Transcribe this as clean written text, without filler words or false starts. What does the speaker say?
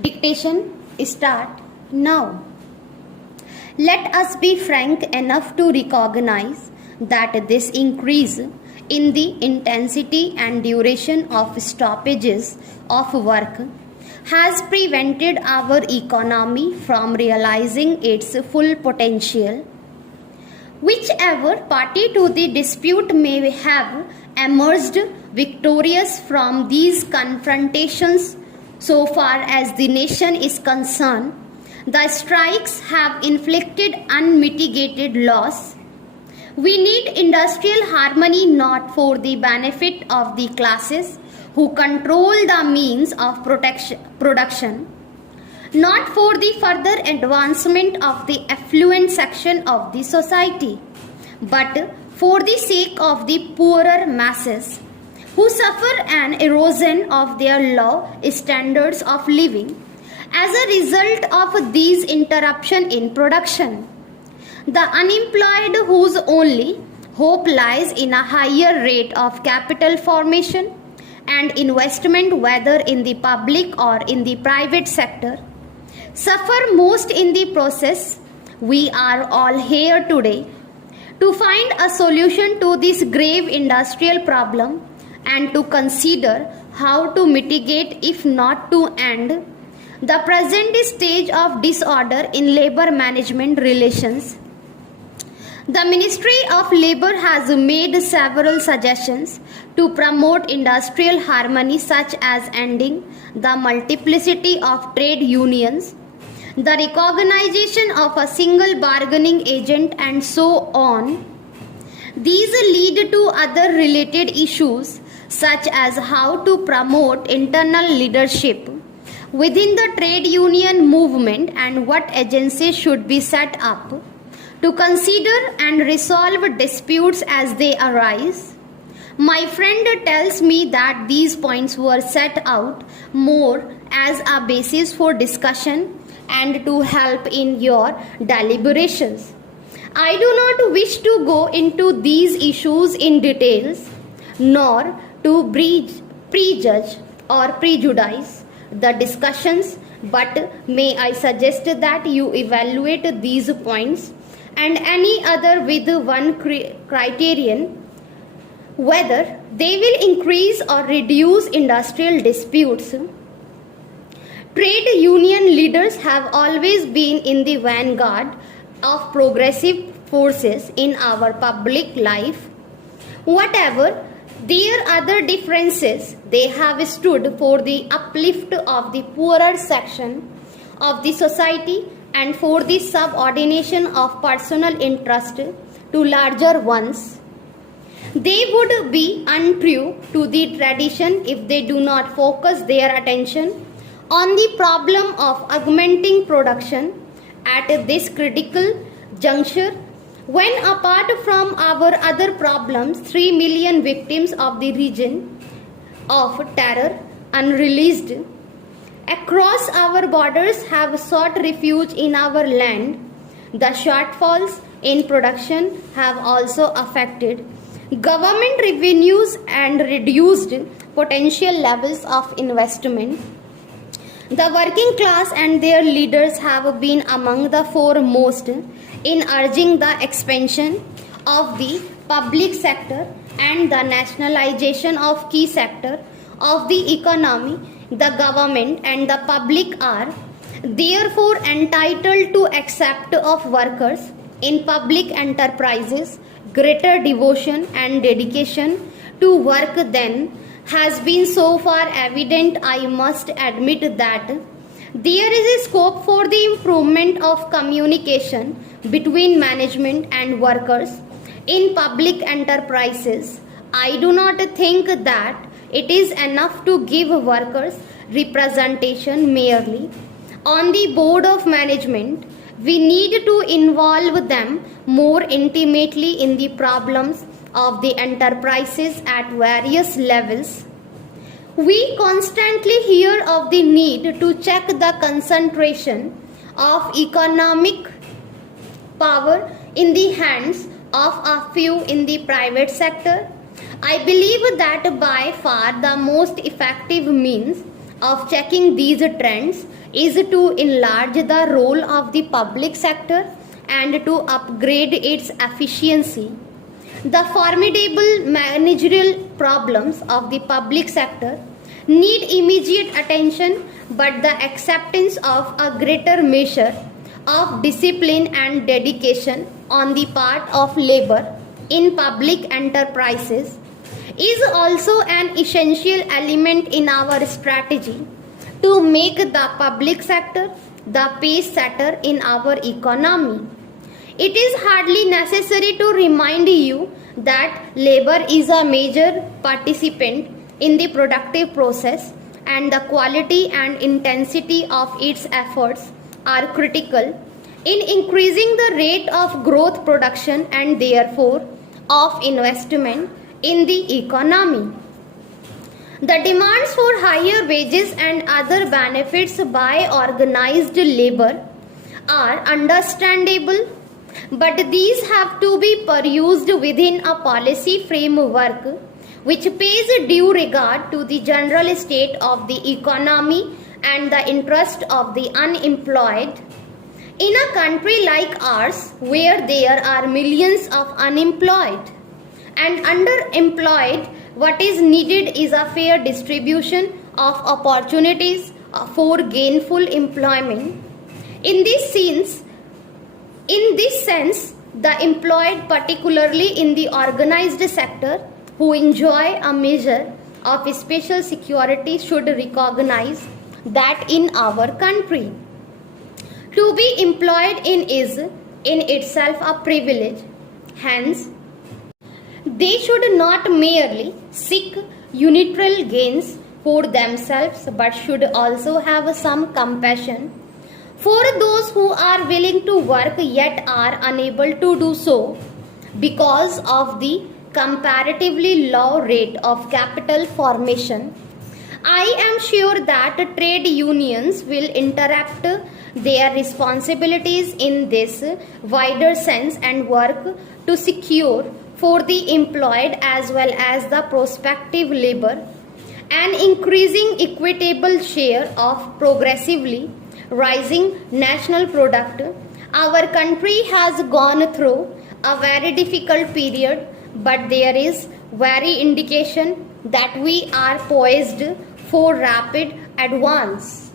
Dictation start now. Let us be frank enough to recognize that this increase in the intensity and duration of stoppages of work has prevented our economy from realizing its full potential. Whichever party to the dispute may have emerged victorious from these confrontations, so far as the nation is concerned, the strikes have inflicted unmitigated loss. We need industrial harmony not for the benefit of the classes who control the means of production, not for the further advancement of the affluent section of the society, but for the sake of the poorer masses who suffer an erosion of their low standards of living as a result of these interruptions in production. The unemployed whose only hope lies in a higher rate of capital formation and investment, whether in the public or in the private sector, suffer most in the process. We are all here today to find a solution to this grave industrial problem and to consider how to mitigate, if not to end, the present stage of disorder in labor management relations. The Ministry of Labour has made several suggestions to promote industrial harmony, such as ending the multiplicity of trade unions, the recognition of a single bargaining agent, and so on. These lead to other related issues, such as how to promote internal leadership within the trade union movement and what agencies should be set up to consider and resolve disputes as they arise. My friend tells me that these points were set out more as a basis for discussion and to help in your deliberations. I do not wish to go into these issues in details, nor to prejudge or prejudice the discussions, but may I suggest that you evaluate these points and any other with one criterion, whether they will increase or reduce industrial disputes. Trade union leaders have always been in the vanguard of progressive forces in our public life. Whatever their other differences, they have stood for the uplift of the poorer section of the society and for the subordination of personal interest to larger ones. They would be untrue to the tradition if they do not focus their attention on the problem of augmenting production at this critical juncture, when apart from our other problems, 3 million victims of the region of terror unreleased across our borders have sought refuge in our land. The shortfalls in production have also affected government revenues and reduced potential levels of investment. The working class and their leaders have been among the foremost in urging the expansion of the public sector and the nationalization of key sector of the economy. The government and the public are therefore entitled to accept of workers in public enterprises greater devotion and dedication to work than has been so far evident. I must admit that there is a scope for the improvement of communication between management and workers in public enterprises. I do not think that it is enough to give workers representation merely on the board of management. We need to involve them more intimately in the problems of the enterprises at various levels. We constantly hear of the need to check the concentration of economic power in the hands of a few in the private sector. I believe that by far the most effective means of checking these trends is to enlarge the role of the public sector and to upgrade its efficiency. The formidable managerial problems of the public sector need immediate attention, but the acceptance of a greater measure of discipline and dedication on the part of labor in public enterprises is also an essential element in our strategy to make the public sector the pace setter in our economy. It is hardly necessary to remind you that labor is a major participant in the productive process, and the quality and intensity of its efforts are critical in increasing the rate of growth production and therefore of investment in the economy. The demands for higher wages and other benefits by organized labor are understandable, but these have to be perused within a policy framework which pays due regard to the general state of the economy and the interest of the unemployed. In a country like ours, where there are millions of unemployed and underemployed, what is needed is a fair distribution of opportunities for gainful employment. In this sense, the employed, particularly in the organized sector, who enjoy a measure of special security, should recognize that in our country, to be employed in is in itself a privilege. Hence, they should not merely seek unilateral gains for themselves, but should also have some compassion for those who are willing to work yet are unable to do so because of the comparatively low rate of capital formation. I am sure that trade unions will interrupt their responsibilities in this wider sense and work to secure for the employed as well as the prospective labor an increasing equitable share of progressively rising national product. Our country has gone through a very difficult period, but there is very indication that we are poised for rapid advance.